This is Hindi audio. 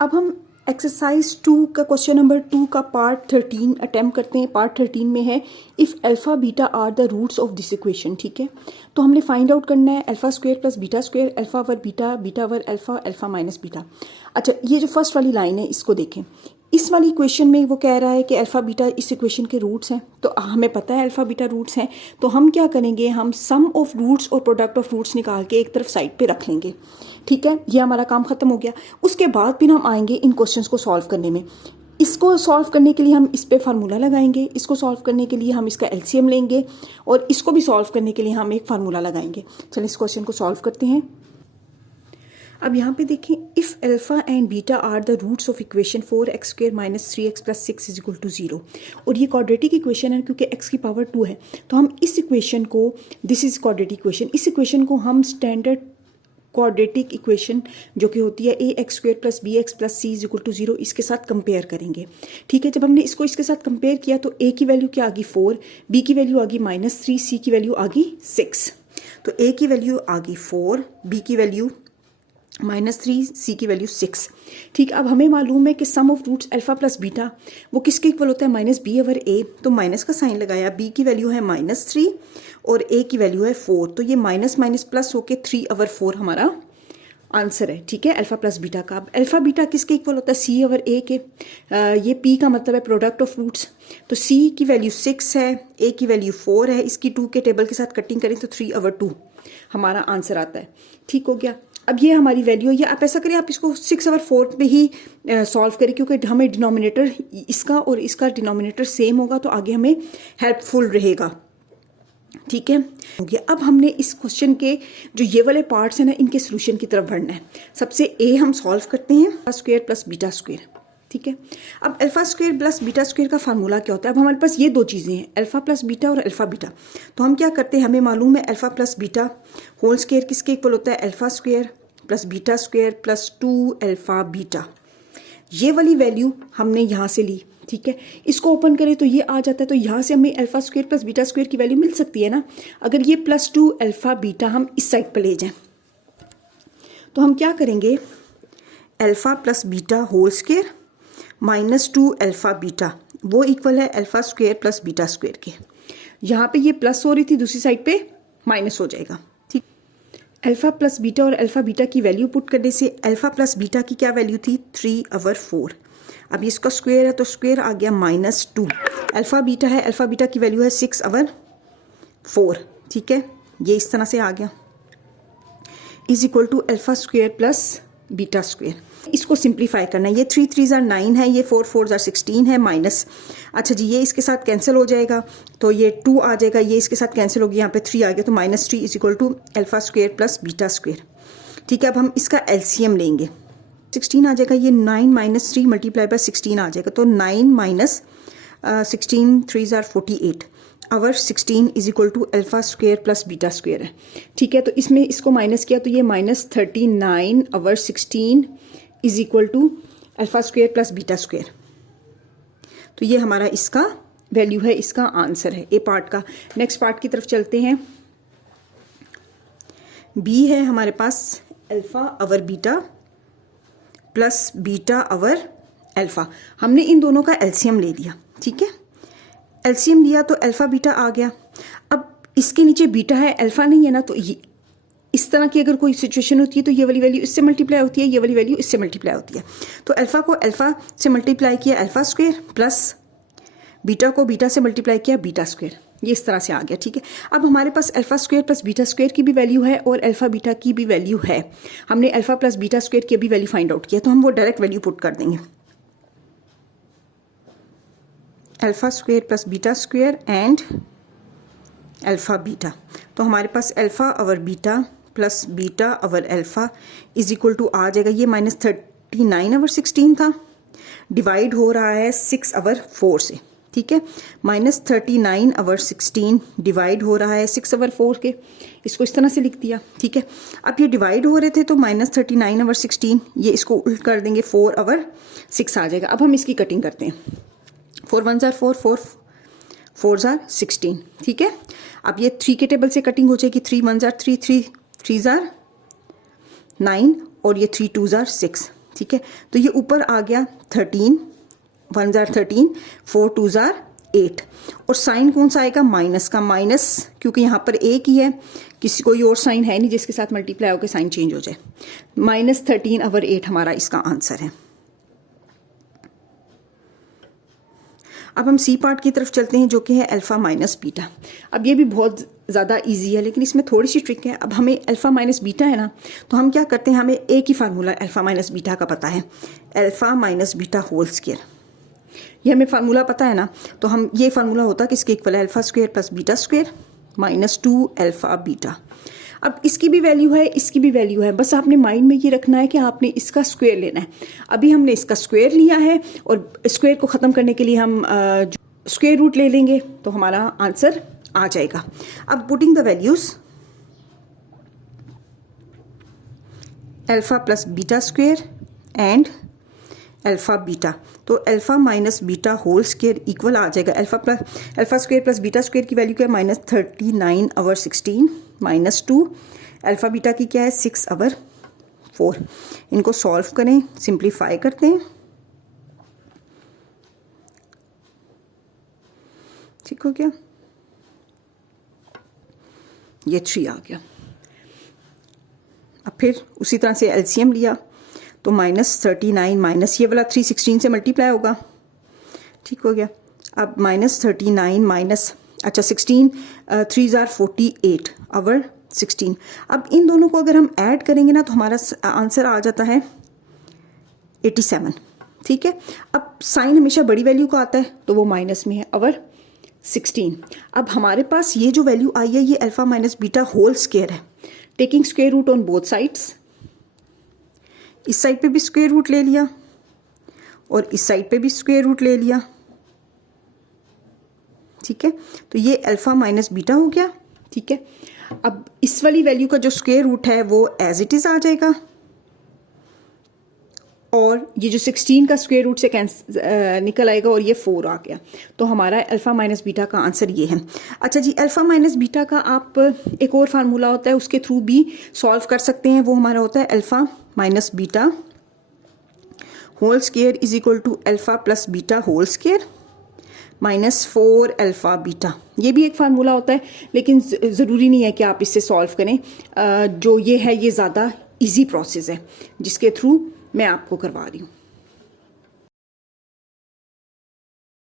अब हम एक्सरसाइज 2 का क्वेश्चन नंबर 2 का पार्ट 13 अटेम्प्ट करते हैं। पार्ट 13 में है if alpha beta are the roots of this equation. ठीक है, तो हमने फाइंड आउट करना है alpha square plus beta square, alpha over beta, beta over alpha, alpha minus beta. अच्छा, ये जो फर्स्ट वाली लाइन है इसको देखें। इस वाली इक्वेशन में वो कह रहा है कि अल्फ़ा बीटा इस इक्वेशन के रूट्स हैं, तो हमें पता है अल्फ़ा बीटा रूट्स हैं। तो हम क्या करेंगे, हम सम ऑफ रूट्स और प्रोडक्ट ऑफ रूट्स निकाल के एक तरफ साइड पे रख लेंगे। ठीक है, ये हमारा काम खत्म हो गया। उसके बाद फिर हम आएंगे इन क्वेश्चंस को सॉल्व करने में। इसको सॉल्व करने के लिए हम इस पे फार्मूला लगाएंगे, इसको सॉल्व करने के लिए हम इसका एलसीएम लेंगे, और इसको भी सॉल्व करने के लिए हम एक फार्मूला लगाएंगे। चलिए इस क्वेश्चन को सॉल्व करते हैं। अब यहाँ पे देखें, if alpha and beta are the roots of equation 4x square minus 3x plus 6 is equal to 0, और ये क्वाड्रेटिक इक्वेशन है क्योंकि x की पावर 2 है, तो हम इस इक्वेशन को, दिस इज क्वाड्रेटिक इक्वेशन, इस इक्वेशन को हम स्टैंडर्ड क्वाड्रेटिक इक्वेशन जो कि होती है ax square plus bx plus c is equal to 0, इसके साथ कंपेयर करेंगे। ठीक है, जब हमने इसको इसके साथ कंपेयर किया तो a की वैल्यू क्या आ गई 4, b की वैल्यू आ गई -3, c की वैल्यू आ गई 6। तो a की वैल्यू आ गई 4, b की वैल्यू -3, सी की वैल्यू 6। ठीक, अब हमें मालूम है कि sum of roots alpha plus beta वो किसके इक्वल होता है, -b ओवर a, तो माइनस का साइन लगाया। b की वैल्यू है -3 और a की वैल्यू है 4, तो ये माइनस माइनस प्लस होके 3 ओवर 4 हमारा आंसर है। ठीक है, अल्फा प्लस बीटा का। अब अल्फा बीटा किसके इक्वल होता है, c ओवर a के। ये p का मतलब है प्रोडक्ट ऑफ रूट्स, तो c की वैल्यू 6 है, a की वैल्यू 4 है, इसकी 2 के टेबल के साथ कटिंग करें तो 3 ओवर 2 हमारा आंसर आता है। ठीक हो गया, अब ये हमारी वैल्यू है। या आप ऐसा करिए, आप इसको 6 ओवर 4 पे ही सॉल्व करें, क्योंकि हमें डिनोमिनेटर इसका और इसका डिनोमिनेटर सेम होगा, तो आगे हमें हेल्पफुल रहेगा। ठीक है, हो गया। अब हमने इस क्वेश्चन के जो ये वाले पार्ट्स हैं ना, इनके सोल्यूशन की तरफ बढ़ना है। सबसे ए हम सॉल्व करते हैं, alpha square plus beta square. ठीक है, अब alpha square plus beta square का फार्मूला क्या होता है। अब हमारे पास ये दो चीज़ें हैं, अल्फा प्लस बीटा और अल्फा बीटा। तो हम क्या करते हैं, हमें मालूम है alpha plus beta whole square किसके इक्वल होता है, alpha square plus beta square plus 2 alpha beta. ये वाली वैल्यू हमने यहाँ से ली। ठीक है, इसको ओपन करें तो ये आ जाता है, तो यहाँ से हमें alpha square plus beta square की वैल्यू मिल सकती है ना। अगर ये +2 अल्फा बीटा हम इस साइड पर ले जाएं तो हम क्या करेंगे, alpha plus beta whole square -2 alpha beta वो इक्वल है alpha square plus beta square के। यहाँ पे ये प्लस हो रही थी, दूसरी साइड पे माइनस हो जाएगा। ठीक, अल्फा प्लस बीटा और अल्फा बीटा की वैल्यू पुट करने से अल्फा प्लस बीटा की क्या वैल्यू थी, 3 ओवर 4। अब इसका स्क्वायर है तो स्क्वायर आ गया -2। अल्फा बीटा है, अल्फा बीटा की वैल्यू है 6 ओवर 4। ठीक है, ये इस तरह से आ गया, is equal to alpha square plus beta square. इसको सिंप्लीफाई करना है, ये 3 3 ज़ार 9 है, ये 4 4 ज़ार 16 है, माइनस। अच्छा जी, ये इसके साथ कैंसिल हो जाएगा तो ये 2 आ जाएगा, ये इसके साथ कैंसिल होगी, यहाँ पे 3 आ गया, तो -3 is equal to alpha square plus beta square. ठीक है, अब हम इसका एलसीएम लेंगे, 16 आ जाएगा, ये 9 - 3 मल्टीप्लाई बाय 16 आ जाएगा, तो 9 - 16 3 ज़ार 48 over 16 is equal to alpha square plus beta square है। ठीक है, तो इसमें इसको माइनस किया तो ये -39 over 16 is equal to alpha square plus beta square. तो ये हमारा इसका वैल्यू है, इसका आंसर है ए पार्ट का। नेक्स्ट पार्ट की तरफ चलते हैं। बी है हमारे पास alpha over beta plus beta over alpha. हमने इन दोनों का एलसीएम ले लिया। ठीक है, एलसीएम लिया तो अल्फा बीटा आ गया। अब इसके नीचे बीटा है, अल्फा नहीं है ना, तो ये इस तरह की अगर कोई सिचुएशन होती है तो ये वाली वैल्यू इससे मल्टीप्लाई होती है, ये वाली वैल्यू इससे मल्टीप्लाई होती है। तो अल्फा को अल्फा से मल्टीप्लाई किया अल्फा स्क्वायर, प्लस बीटा को बीटा से मल्टीप्लाई किया बीटा स्क्वायर, ये इस तरह से आ गया। ठीक है, अब हमारे पास alpha square plus beta square की भी वैल्यू है और अल्फा बीटा की भी वैल्यू है। हमने अल्फा प्लस बीटा स्क्वायर की भी वैल्यू फाइंड आउट किया, तो हम वो डायरेक्ट वैल्यू पुट कर देंगे, alpha square plus beta square and alpha beta. तो हमारे पास alpha over beta plus beta over alpha is equal to आ जाएगा, ये -39 ओवर 16 था, डिवाइड हो रहा है 6 ओवर 4 से। ठीक है, -39 ओवर 16 डिवाइड हो रहा है 6 ओवर 4 के, इसको इस तरह से लिख दिया। ठीक है, अब ये डिवाइड हो रहे थे तो -39 ओवर 16, ये इसको उल्ट कर देंगे, 4 ओवर 6 आ जाएगा। अब हम इसकी कटिंग करते हैं, 4 1 ज़ार 4, 4 4 ज़ार 16। ठीक है, अब ये 3 के टेबल से कटिंग हो जाएगी, 3 1 ज़ार 3, 3 3 ज़ार 9 और ये 3 2 ज़ार 6। ठीक है, तो ये ऊपर आ गया 13, 1 जार 13, 4 2 जार 8, और साइन कौन सा आएगा, माइनस का, माइनस क्योंकि यहाँ पर एक ही है, किसी कोई और साइन है नहीं जिसके साथ मल्टीप्लाई होकर साइन चेंज हो जाए। -13/8 हमारा इसका आंसर है। अब हम सी पार्ट की तरफ चलते हैं जो कि है अल्फा माइनस बीटा। अब ये भी बहुत ज़्यादा इजी है लेकिन इसमें थोड़ी सी ट्रिक है। अब हमें अल्फा माइनस बीटा है ना, तो हम क्या करते हैं, हमें एक ही फार्मूला अल्फा माइनस बीटा का पता है, alpha minus beta whole square, ये हमें फार्मूला पता है ना। तो हम ये फार्मूला होता है किसके इक्वल है, alpha square plus beta square -2 alpha beta. अब इसकी भी वैल्यू है, इसकी भी वैल्यू है, बस आपने माइंड में ये रखना है कि आपने इसका स्क्वायर लेना है। अभी हमने इसका स्क्वायर लिया है और स्क्वायर को ख़त्म करने के लिए हम स्क्वायर रूट ले लेंगे तो हमारा आंसर आ जाएगा। अब putting the values, alpha plus beta square and alpha beta, तो alpha minus beta whole square equal आ जाएगा alpha square plus beta square की वैल्यू क्या है, -39/16 -2, अल्फा बीटा की क्या है 6/4। इनको सॉल्व करें, सिंप्लीफाई करते हैं, ठीक हो गया, ये 3 आ गया। अब फिर उसी तरह से एलसीएम लिया तो -39 माइनस ये वाला 316 से मल्टीप्लाई होगा, ठीक हो गया। अब -39 माइनस, अच्छा 16, 3 जार 48/16। अब इन दोनों को अगर हम ऐड करेंगे ना तो हमारा आंसर आ जाता है 87, ठीक है। अब साइन हमेशा बड़ी वैल्यू का आता है तो वो माइनस में है, /16। अब हमारे पास ये जो वैल्यू आई है ये alpha minus beta whole square है, taking square root on both sides. इस साइड पे भी स्क्वायर रूट ले लिया और इस साइड पे भी स्क्वायर रूट ले लिया, ठीक है। तो ये अल्फा माइनस बीटा हो गया, ठीक है। अब इस वाली वैल्यू का जो स्क्वायर रूट है वो एज इट इज आ जाएगा और ये जो 16 का स्क्वायर रूट से निकल आएगा और ये 4 आ गया। तो हमारा अल्फा माइनस बीटा का आंसर ये है। अच्छा जी, अल्फा माइनस बीटा का आप एक और फार्मूला होता है उसके थ्रू भी सॉल्व कर सकते हैं, वो हमारा होता है alpha minus beta whole square is equal to alpha plus beta whole square -4 alpha beta. ये भी एक फार्मूला होता है लेकिन ज़रूरी नहीं है कि आप इससे सॉल्व करें। जो ये है ये ज़्यादा इजी प्रोसेस है जिसके थ्रू मैं आपको करवा रही हूँ।